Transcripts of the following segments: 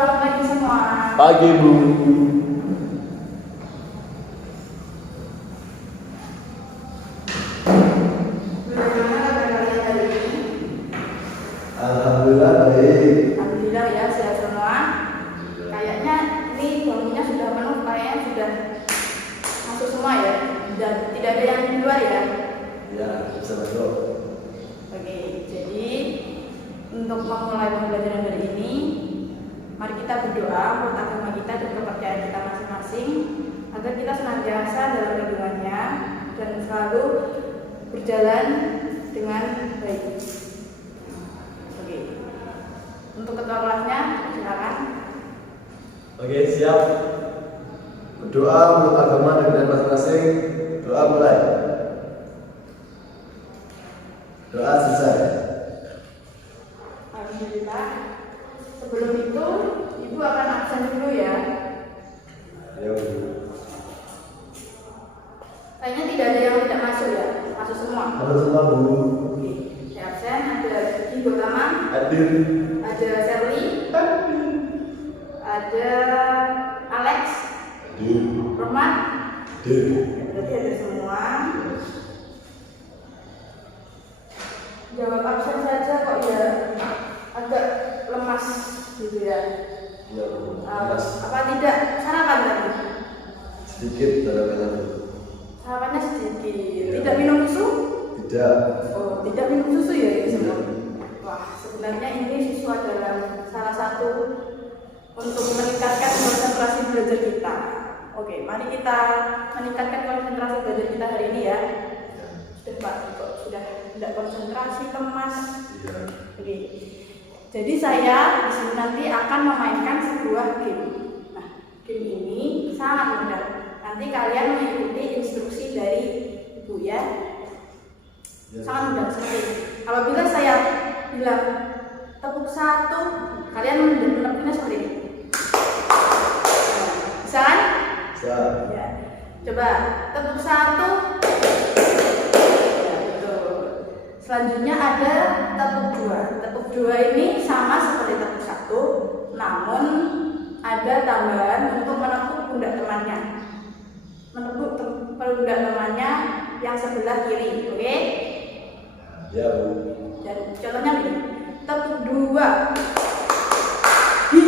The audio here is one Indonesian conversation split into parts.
selamat pagi semua. Pagi, Bu. Bagaimana kabar kalian hari ini? Alhamdulillah baik. Alhamdulillah ya, sehat semua. Kayaknya ini bangunnya sudah penuh, kayaknya sudah masuk semua ya. Dan tidak ada yang di luar ya. Ya, bisa masuk. Oke, jadi untuk memulai pembelajaran hari ini, mari kita berdoa menurut agama kita dan kepercayaan kita masing-masing agar kita senantiasa dalam lindungannya dan selalu berjalan dengan baik. Oke, untuk ketua kelasnya silakan. Oke, siap. Berdoa menurut agama dan kepercayaan masing-masing. Doa mulai. Doa selesai. Alhamdulillah. Sebelum itu, Ibu akan absen dulu ya. Ya, Bu. Kayaknya tidak ada yang tidak masuk ya, masuk semua. Halo semua, Bu. Oke, saya absen. Ada Ibu Tama, Hadir. ada Sherly, ada Alex, Hadir. Roman. Hadir. Berarti ada semua. Jawab absen saja kok ya, agak lemas gitu ya. Ya, Bu. Mas, Apa tidak sarapan tadi? sedikit dalam Bu. Sarapannya sedikit. Ya. Tidak minum susu? Tidak. Oh, tidak minum susu ya ini semua. Wah, sebenarnya ini susu adalah salah satu untuk meningkatkan konsentrasi belajar kita. Oke, mari kita meningkatkan konsentrasi belajar kita hari ini ya. Sudah Pak, kok sudah tidak konsentrasi, lemas. Iya. Oke. Jadi saya di sini nanti akan memainkan sebuah game. Nah, game ini sangat mudah. Nanti kalian mengikuti instruksi dari Ibu ya. Ya. Sangat mudah seperti ini. Apabila saya bilang tepuk satu, kalian menepuknya seperti ini. Nah, bisa kan? Bisa. Ya. Coba tepuk satu. Ya, betul. Selanjutnya ada tepuk dua. Tepuk dua ini sama seperti tepuk satu, namun ada tambahan untuk menepuk pundak temannya. Menepuk pundak temannya yang sebelah kiri, oke? Ya, Bu. Dan contohnya begini, tepuk dua, hi,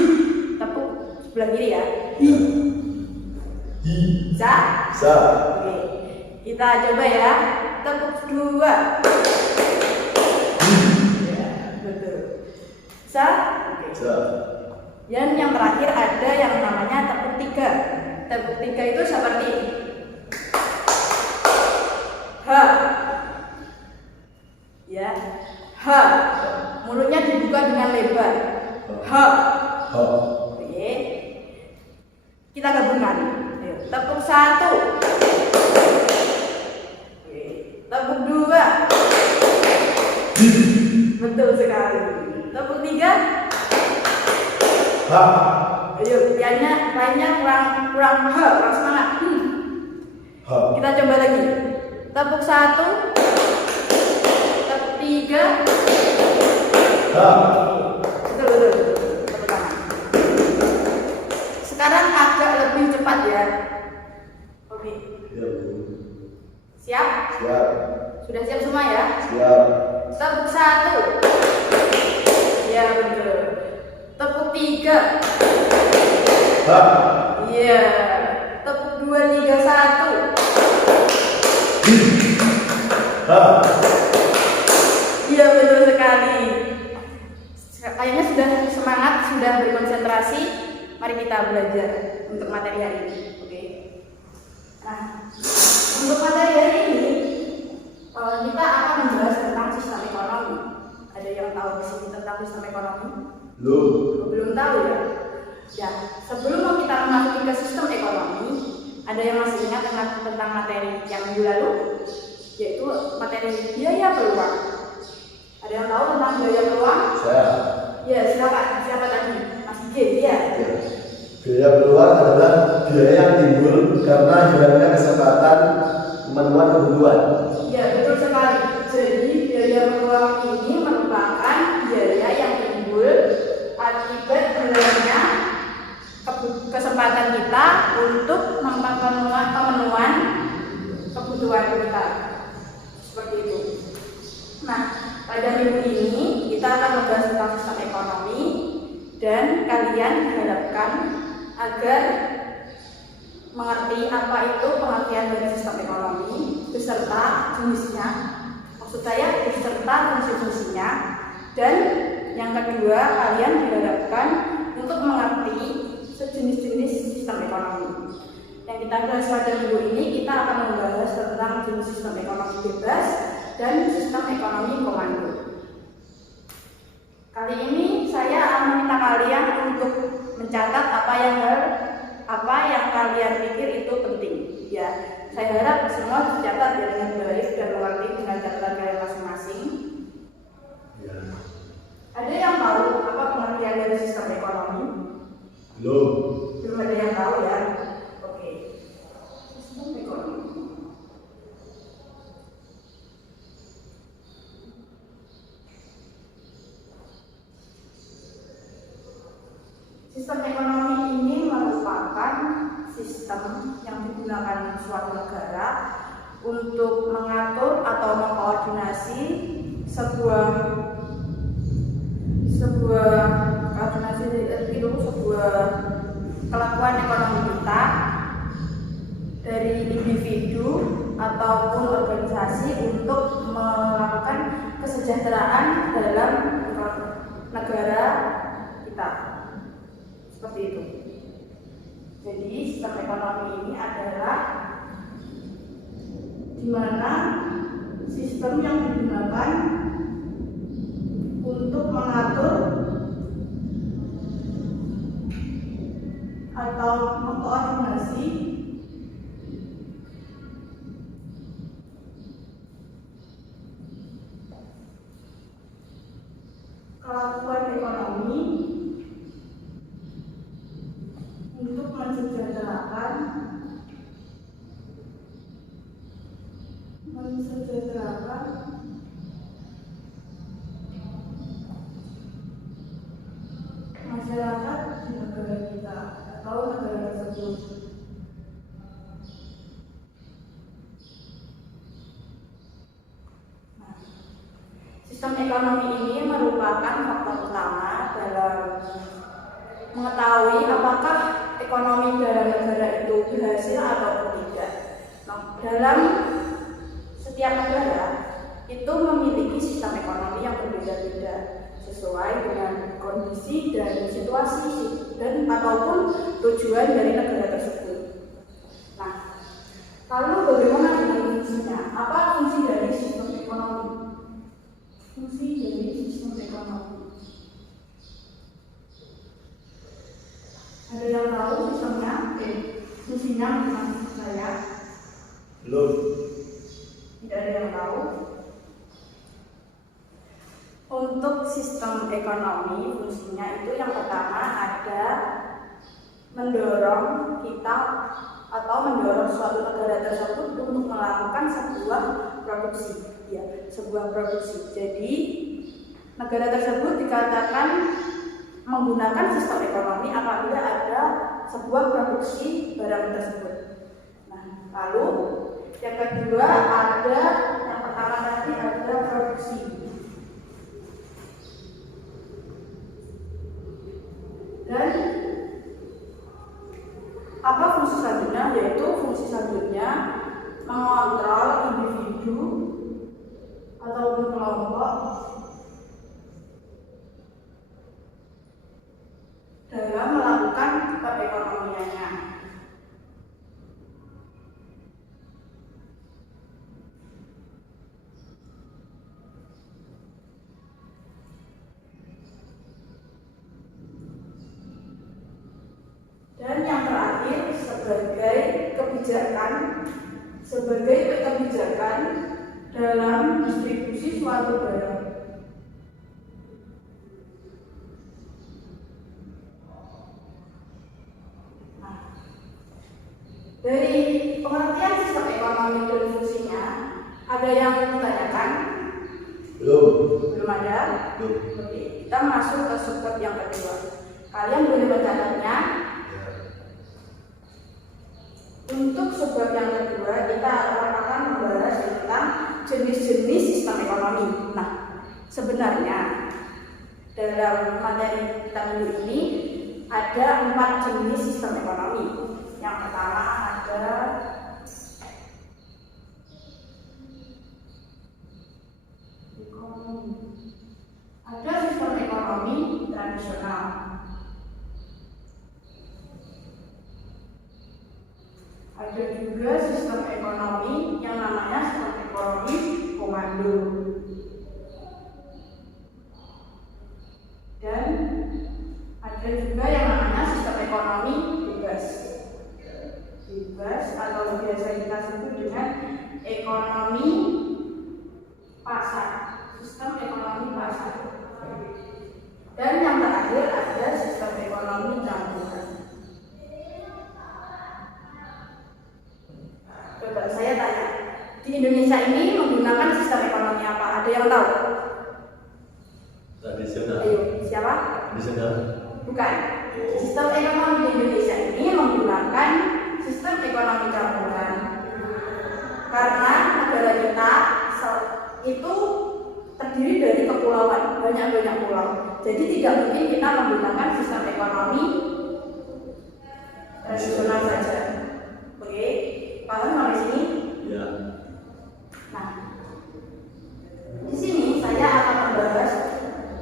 tepuk sebelah kiri ya, hi, Hi. bisa? Bisa. Oke, kita coba ya, tepuk dua, ya, betul, bisa? Oke. Bisa. Dan yang terakhir ada yang namanya tepuk tiga. Tepuk tiga itu seperti ini. Ha, ya, ha. Mulutnya dibuka dengan lebar. Ha. Ha. Oke. Kita gabungkan. Ayo, tepuk satu. Oke. Tepuk dua. Betul sekali. Tepuk tiga. Ha. Ayo, lainnya kurang semangat. Ha. Kita coba lagi. Tepuk satu. Tepuk tiga. Ha. Betul. Tepuk tangan. Sekarang agak lebih cepat ya. Oke. Ya, Bu. Siap? Siap. Sudah siap semua ya? Siap. Tepuk satu. Ya betul. Tepuk tiga. Ha. Iya. Tepuk dua, tiga, satu. Ha. Iya betul sekali. Kayaknya sudah semangat, sudah berkonsentrasi. Mari kita belajar untuk materi hari ini. Oke. Nah, untuk materi hari ini kita akan membahas tentang sistem ekonomi. Ada yang tahu di sini tentang sistem ekonomi? Belum tahu ya. Ya, sebelum kita memasuki ke sistem ekonomi, ada yang masih ingat tentang materi yang minggu lalu, yaitu materi biaya peluang. Ada yang tahu tentang biaya peluang? Saya. Ya, silakan. Siapa tadi? Mas G, ya. Biaya peluang adalah biaya yang timbul karena hilangnya kesempatan memenuhi kebutuhan. Ya, betul sekali. Jadi biaya peluang ini merupakan biaya yang timbul akibat hilangnya tentang sistem ekonomi, dan kalian diharapkan agar mengerti apa itu pengertian dari sistem ekonomi beserta jenisnya, maksud saya beserta fungsi-fungsinya. Dan yang kedua, kalian diharapkan untuk mengerti sejenis-jenis sistem ekonomi. Yang kita bahas pada minggu ini, kita akan membahas tentang jenis sistem ekonomi bebas dan sistem ekonomi komando. Kali ini saya akan meminta kalian untuk mencatat apa yang kalian pikir itu penting. Ya, saya harap semua dicatat dengan baik dan mengerti dengan catatan kalian masing-masing. Ya. Ada yang tahu apa pengertian dari sistem ekonomi? Belum ada yang tahu ya. Oke. Sistem ekonomi. Sistem ekonomi ini merupakan sistem yang digunakan suatu negara untuk mengatur atau mengkoordinasi sebuah kelakuan ekonomi kita dari individu ataupun organisasi untuk melakukan kesejahteraan dalam negara kita. Seperti itu. Jadi sistem ekonomi ini adalah di mana sistem yang digunakan untuk mengatur atau mengkoordinasi kelakuan ekonomi untuk mensejahterakan masyarakat di negara kita atau negara tersebut. Nah, sistem ekonomi ini merupakan faktor utama dalam mengetahui apakah ekonomi dalam negara itu berhasil atau tidak. Nah, dalam setiap negara itu memiliki sistem ekonomi yang berbeda-beda sesuai dengan kondisi dan situasi dan ataupun tujuan dari negara tersebut. Nah, lalu bagaimana dengan fungsinya? Apa fungsi dari sistem ekonomi? Fungsi dari sistem ekonomi. Ada yang tahu sistemnya? Fungsinya maksud saya? Belum. Tidak ada yang tahu. Untuk sistem ekonomi, fungsinya itu yang pertama ada mendorong kita atau mendorong suatu negara tersebut untuk melakukan sebuah produksi. Ya, sebuah produksi. Jadi negara tersebut dikatakan menggunakan sistem ekonomi apabila ada sebuah produksi barang tersebut. Nah, lalu yang kedua ada yang pertama tadi ada produksi. Dan apa fungsi selanjutnya? Yaitu fungsi selanjutnya mengontrol individu ataupun kelompok dalam melakukan perekonomiannya. Dan yang terakhir sebagai kebijakan dalam distribusi suatu barang. Nah, dari pengertian sistem ekonomi dan fungsinya, ada yang ditanyakan? Belum ada? Oke, kita masuk ke subbab yang kedua. Kalian boleh mencatatnya. Untuk subbab yang kedua, kita akan membahas tentang jenis-jenis sistem ekonomi. Nah, sebenarnya dalam dalam materi kita minggu ini ada 4 jenis sistem ekonomi. Yang pertama ada sistem ekonomi tradisional. Ada juga sistem ekonomi yang namanya sistem ekonomi komando. Dan ada juga yang namanya sistem ekonomi bebas. Bebas atau biasa kita sebut dengan ekonomi pasar. Sistem ekonomi pasar. Dan yang terakhir ada sistem ekonomi campuran. Coba saya tanya, di Indonesia ini menggunakan sistem ekonomi apa? Ada yang tahu? Tradisional. Ayo, siapa? Tradisional. Bukan. Sistem ekonomi di Indonesia ini menggunakan sistem ekonomi campuran. Karena negara kita itu terdiri dari kepulauan, banyak-banyak pulau. Jadi tidak mungkin kita menggunakan sistem ekonomi tradisional saja. Oke, paham sampai sini? Ya. Nah, di sini saya akan membahas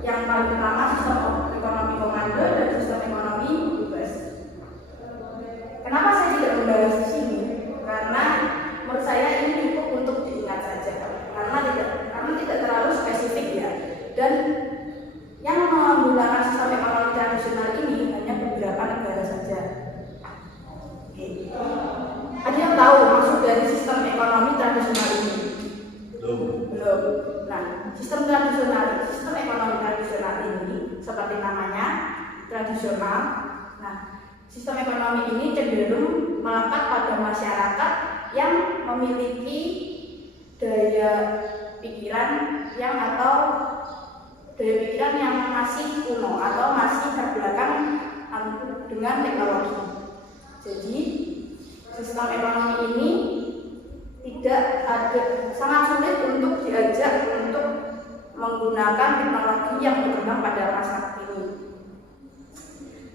yang paling pertama sistem ekonomi komando dan sistem ekonomi bebas. Kenapa saya tidak membahas di sini? Karena menurut saya ini cukup untuk diingat saja. Karena tidak terlalu spesifik ya. Dan yang menggunakan sistem ekonomi tradisional ini hanya beberapa negara saja. Oke. Ada yang tahu maksud dari sistem ekonomi tradisional ini? Belum. Nah, sistem ekonomi tradisional ini seperti namanya tradisional. Nah, sistem ekonomi ini cenderung melekat pada masyarakat yang memiliki daya pikiran yang masih kuno atau masih terbelakang dengan teknologi. Jadi sistem ekonomi ini sangat sulit untuk diajak untuk menggunakan teknologi yang berkembang pada masa kini.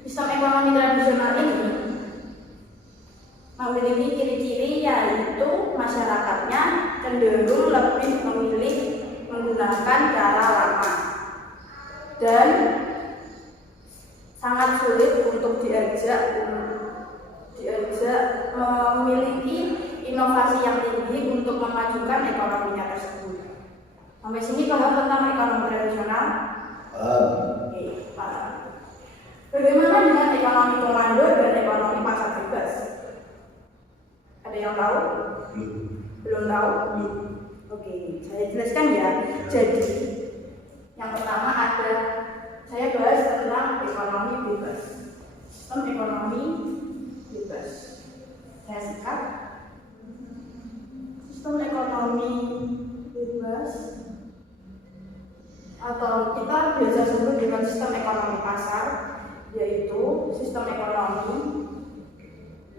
Sistem ekonomi tradisional ini memiliki ciri-ciri yaitu masyarakatnya cenderung lebih memilih menggunakan cara lama dan sangat sulit untuk diajak memiliki inovasi yang tinggi untuk memajukan ekonominya tersebut. Sampai sini paham tentang ekonomi tradisional? Oke, paham. Bagaimana dengan ekonomi komando dan ekonomi pasar bebas? Ada yang tahu? Belum tahu? Oke, saya jelaskan ya. Jadi, yang pertama saya bahas tentang ekonomi bebas. Sistem ekonomi bebas. Saya singkat. Sistem ekonomi bebas atau kita biasa sebut dengan sistem ekonomi pasar, yaitu sistem ekonomi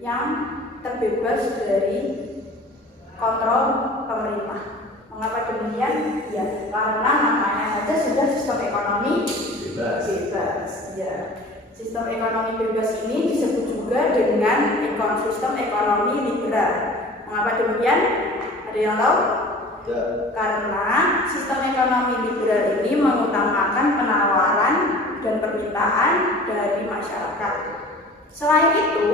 yang terbebas dari kontrol pemerintah. Mengapa demikian? Ya, karena namanya saja sudah sistem ekonomi bebas. Ya. Sistem ekonomi bebas ini disebut juga dengan sistem ekonomi liberal. Mengapa demikian? Ada yang tahu? Ya. Karena sistem ekonomi liberal ini mengutamakan penawaran dan permintaan dari masyarakat. Selain itu,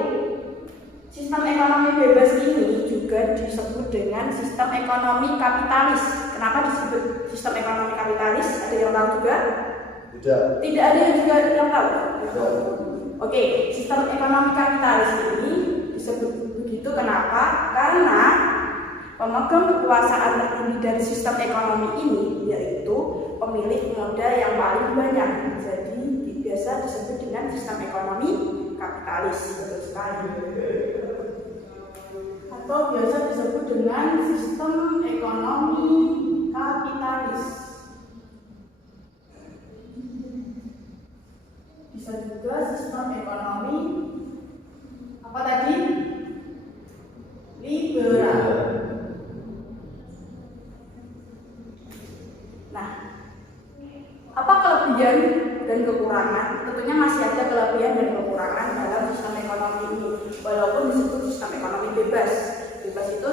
sistem ekonomi bebas ini juga disebut dengan sistem ekonomi kapitalis. Kenapa disebut sistem ekonomi kapitalis? Ada yang tahu juga? Tidak ada yang juga yang tahu. Oke, sistem ekonomi kapitalis ini disebut begitu kenapa? Karena pemegang kekuasaan tertinggi dari sistem ekonomi ini yaitu pemilik modal yang paling banyak. Jadi biasa disebut dengan sistem ekonomi kapitalis. Betul sekali. Atau biasa disebut dengan sistem ekonomi kapitalis. Bisa juga sistem ekonomi apa tadi? Liberal. Nah, apa kelebihan dan kekurangan, tentunya masih ada kelebihan dan kekurangan dalam sistem ekonomi ini. Walaupun disebut sistem ekonomi bebas, bebas itu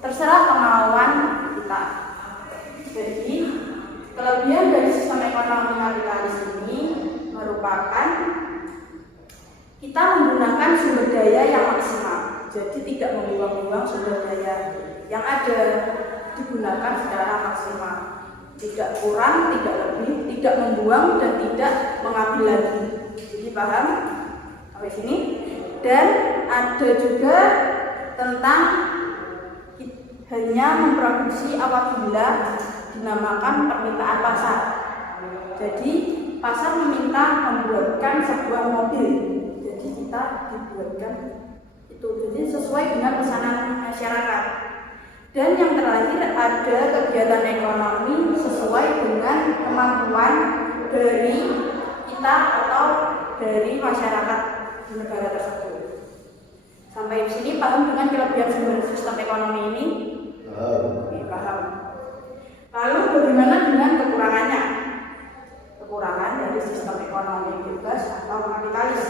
terserah kemauan kita. Jadi kelebihan dari sistem ekonomi kapitalis ini merupakan kita menggunakan sumber daya yang maksimal. Jadi tidak membuang-buang sumber daya yang ada, digunakan secara maksimal. Tidak kurang, tidak lebih, tidak membuang dan tidak mengambil lagi. Jadi paham sampai sini? Dan ada juga tentang hanya memproduksi apabila dinamakan permintaan pasar. Jadi pasar meminta membuatkan sebuah mobil, jadi kita dibuatkan itu, jadi sesuai dengan pesanan masyarakat. Dan yang terakhir ada kegiatan ekonomi sesuai dengan kemampuan dari kita atau dari masyarakat di negara tersebut. Sampai di sini paham dengan kelebihan sistem ekonomi ini? Paham. Lalu bagaimana dengan kekurangannya? Kekurangan dari sistem ekonomi bebas atau kapitalis.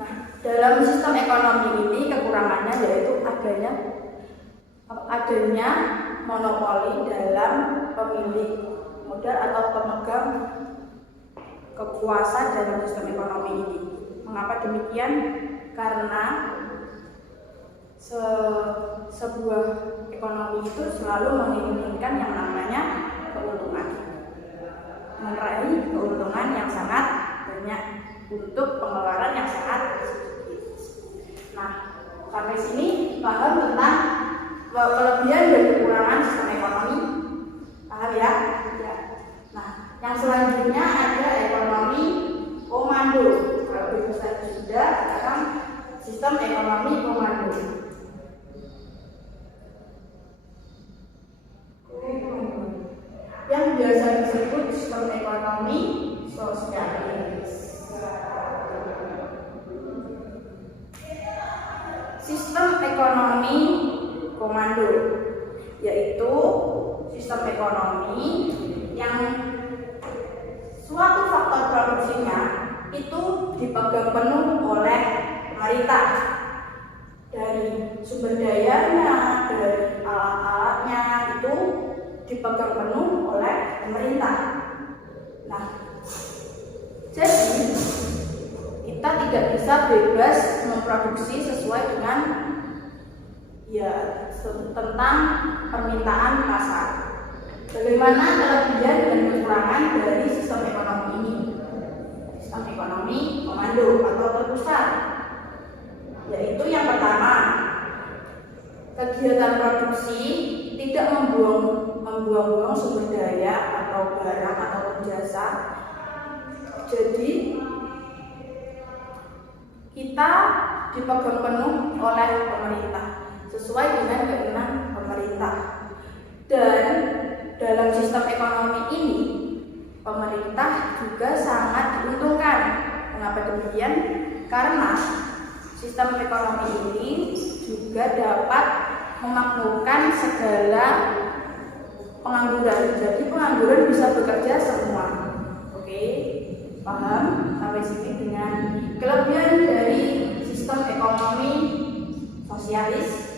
Nah, dalam sistem ekonomi ini kekurangannya yaitu adanya monopoli dalam pemilik modal atau pemegang kekuasaan dalam sistem ekonomi ini. Mengapa demikian? Karena sebuah ekonomi itu selalu menginginkan yang namanya keuntungan, meraih keuntungan yang sangat banyak untuk pengeluaran yang sangat sedikit. Nah, sampai sini paham tentang kelebihan dan kekurangan sistem ekonomi? Paham ya? Ya. Nah, yang selanjutnya ada ekonomi komando. Kalau bisa sudah, sekarang sistem ekonomi komando. Yang biasa disebut sistem ekonomi sosialis. Sistem ekonomi komando yaitu sistem ekonomi yang suatu faktor produksinya itu dipegang penuh oleh pemerintah, dari sumber dayanya, dari alat-alatnya itu dipegang penuh oleh pemerintah. Nah, jadi kita tidak bisa bebas memproduksi sesuai dengan tentang permintaan pasar. Bagaimana kelebihan dan kekurangan dari sistem ekonomi ini? Sistem ekonomi komando atau terpusat, yaitu yang pertama, kegiatan produksi tidak membuang-buang sumber daya atau barang atau jasa. Jadi kita dipegang penuh oleh pemerintah sesuai dengan keinginan pemerintah. Dan dalam sistem ekonomi ini pemerintah juga sangat diuntungkan. Mengapa demikian? Karena sistem ekonomi ini juga dapat memakmurkan segala pengangguran. Jadi pengangguran bisa bekerja semua. Oke, paham sampai sini dengan kelebihan dari sistem ekonomi sosialis?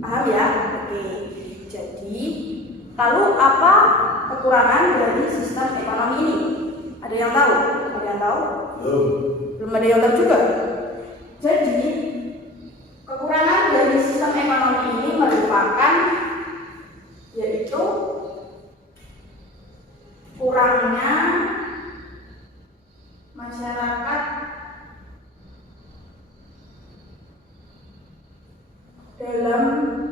Paham ya? Oke. Jadi lalu apa kekurangan dari sistem ekonomi ini? Ada yang tahu? Ada yang tahu? Belum ada yang tahu juga. Jadi kekurangan dari sistem ekonomi ini merupakan yaitu kurangnya masyarakat dalam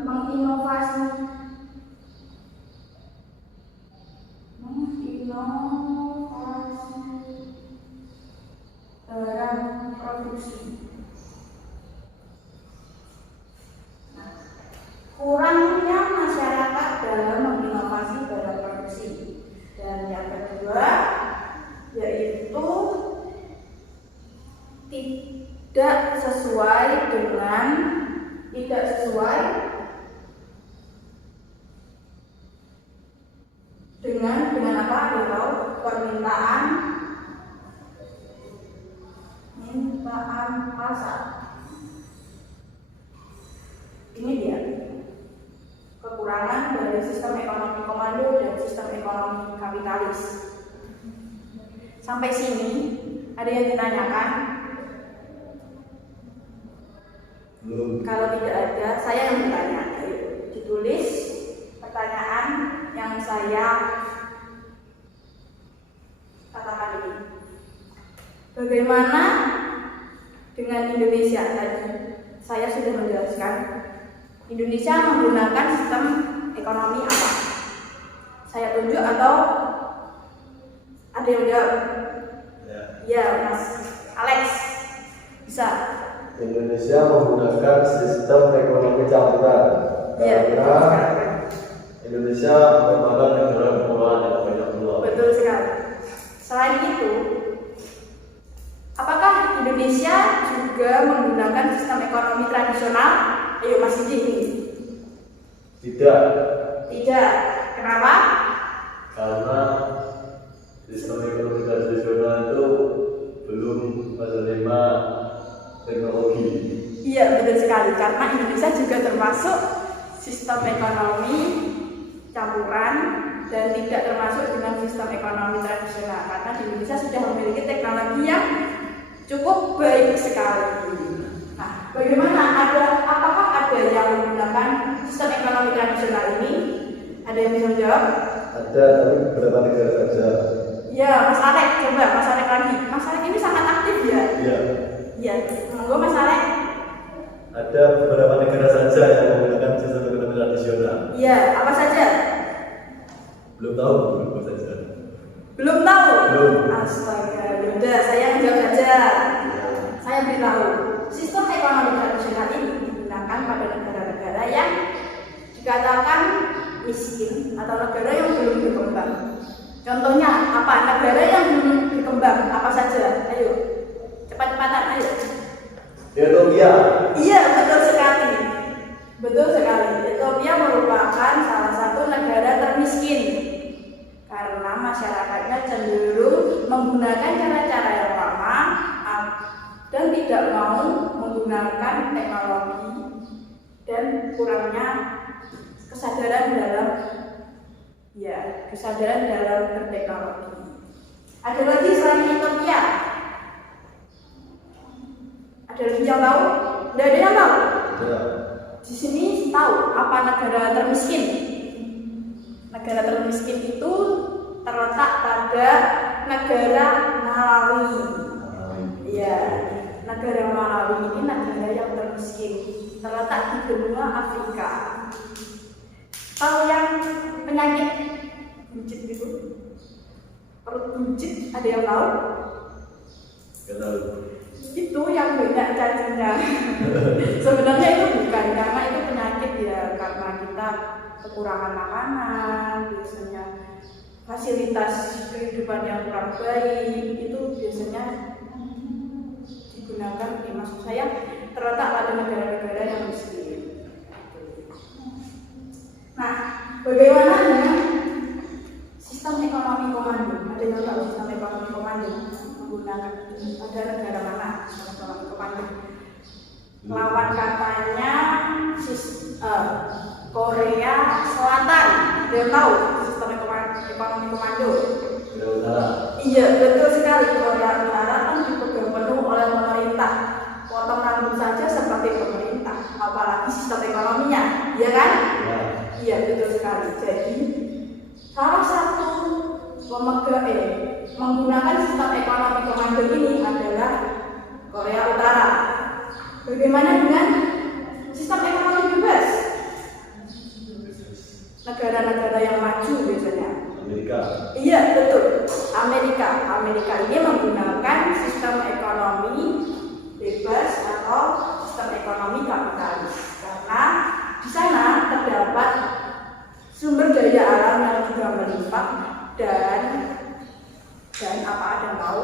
menginovasi barang produksi. Kurangnya masyarakat dalam menginovasi barang produksi. Dan yang kedua yaitu tidak sesuai dengan apa? Dia tahu permintaan pasar. Ini dia kekurangan dari sistem ekonomi komando dan sistem ekonomi kapitalis. Sampai sini ada yang ditanyakan? Belum. Kalau tidak ada, saya yang bertanya. Ditulis pertanyaan yang saya katakan ini. Bagaimana dengan Indonesia? Tadi saya sudah menjelaskan Indonesia menggunakan sistem ekonomi apa? Saya tunjuk atau ada yang jawab? Ya, Mas Alex bisa. Indonesia menggunakan sistem ekonomi campuran karena Indonesia merupakan negara kepulauan yang banyak pulau. Betul sekali. Selain itu, apakah Indonesia juga menggunakan sistem ekonomi tradisional? Ayo Mas Didi. Tidak. Tidak. Kenapa? Karena sistem ekonomi tradisional itu belum menerima teknologi. Iya, betul sekali. Karena Indonesia juga termasuk sistem ekonomi campuran dan tidak termasuk dengan sistem ekonomi tradisional. Karena di Indonesia sudah memiliki teknologi yang cukup baik sekali. Nah, bagaimana? Apakah ada yang menggunakan sistem ekonomi tradisional ini? Ada yang bisa menjawab? Ada, tapi beberapa negara saja. Ya, Mas Alek, coba Mas Alek lagi. Mas Alek ini sangat aktif ya? Iya. Iya, monggo Mas Alek. Ada beberapa negara saja yang menggunakan sistem ekonomi tradisional. Iya, apa saja? Belum tahu, belum saja. Belum tahu? Belum. Astaga, yaudah saya menjawab saja. Saya beritahu, sistem ekonomi tradisional ini digunakan pada negara-negara yang dikatakan miskin atau negara yang belum berkembang. Contohnya apa? Negara yang belum berkembang apa saja? Ayo, cepat-cepatan, ayo. Ethiopia. Iya, betul sekali. Betul sekali. Ethiopia merupakan salah satu negara termiskin karena masyarakatnya cenderung menggunakan cara-cara yang lama dan tidak mau menggunakan teknologi dan kurangnya kesadaran dalam berteknologi. Ada lagi selain Ethiopia? Ada lagi yang tahu? Tidak ada yang tahu? Ya. Di sini tahu apa negara termiskin? Negara termiskin itu terletak pada negara Malawi. Ya, negara Malawi ini negara yang termiskin, terletak di benua Afrika. Tahu yang penyakit buncit itu? Perut buncit, ada yang tahu? Nggak tahu. Itu yang banyak cacingnya. Sebenarnya itu bukan, karena itu penyakit ya, karena kita kekurangan makanan, biasanya fasilitas kehidupan yang kurang baik, itu biasanya digunakan, maksud saya terletak pada negara-negara yang miskin. Nah, bagaimana dengan sistem ekonomi komando? Ada yang tahu sistem ekonomi komando? Menggunakan ada negara mana sistem ekonomi komando? Lawan katanya Korea Selatan. Ada yang tahu sistem ekonomi komando? Korea Utara. Iya, betul sekali. Korea Utara kan dipegang penuh oleh pemerintah. Potong rambut saja seperti pemerintah, apalagi sistem ekonominya, iya kan? Ya. Iya, betul sekali. Jadi salah satu menggunakan sistem ekonomi komando ini adalah Korea Utara. Bagaimana dengan sistem ekonomi bebas? Negara-negara yang maju biasanya. Amerika. Iya, betul. Amerika ini menggunakan sistem ekonomi bebas atau sistem ekonomi kapitalis karena di sana terdapat sumber daya alam yang juga melimpah dan apa ada mau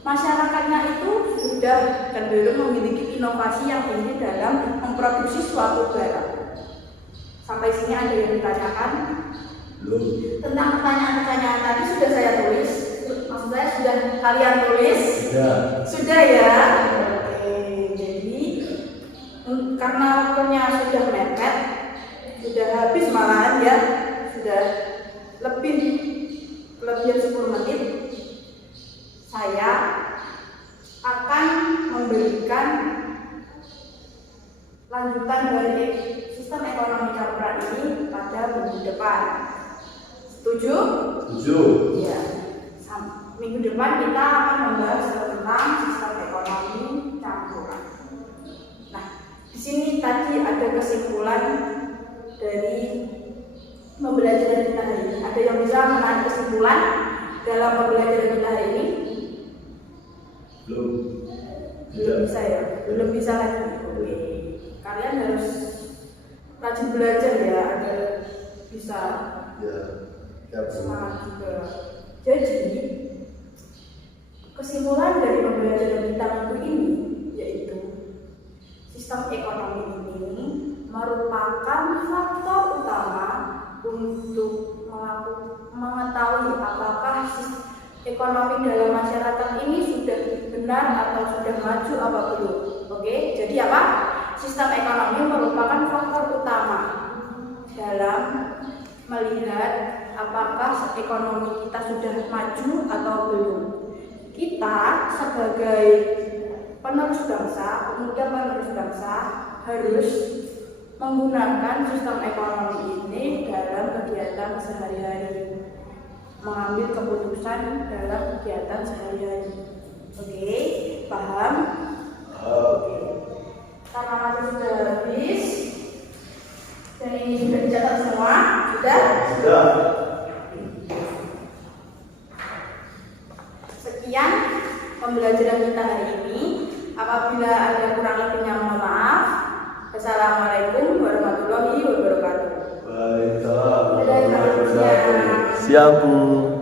masyarakatnya itu sudah cenderung memiliki inovasi yang tinggi dalam memproduksi suatu barang. Sampai sini ada yang ditanyakan? Belum. Tentang pertanyaan-pertanyaan tadi sudah saya tulis. Maksud saya sudah kalian tulis? Sudah. Sudah ya. Oke. Jadi karena waktunya sudah mepet, sudah habis malahan ya, sudah lebih 10 menit. Saya akan memberikan lanjutan dari sistem ekonomi campuran ini pada minggu depan. Setuju? Setuju. Iya. Minggu depan kita akan membahas tentang sistem ekonomi campuran. Nah, di sini tadi ada kesimpulan dari pembelajaran kita hari ini. Ada yang bisa menarik kesimpulan dalam pembelajaran kita hari ini? Belum. Belum bisa ya? Belum bisa lagi. Oke. Kalian harus rajin belajar ya agar bisa Ya. semangat juga. Jadi kesimpulan dari pembelajaran kita minggu ini yaitu sistem ekonomi ini merupakan faktor utama untuk mengetahui apakah ekonomi dalam masyarakat ini sudah benar atau sudah maju apa belum. Oke, jadi apa? Sistem ekonomi merupakan faktor utama dalam melihat apakah ekonomi kita sudah maju atau belum. Kita sebagai penerus bangsa, pemuda penerus bangsa harus menggunakan sistem ekonomi ini dalam kegiatan sehari-hari, mengambil keputusan dalam kegiatan sehari-hari. Oke, paham? Oke. Karena waktu sudah habis dan ini sudah dicatat semua, sudah? Sudah. Sekian pembelajaran kita hari ini. Apabila ada kurang lebihnya mohon maaf. Assalamualaikum warahmatullahi wabarakatuh. Waalaikumsalam. Dadah, selamat siang. Siap, Bu.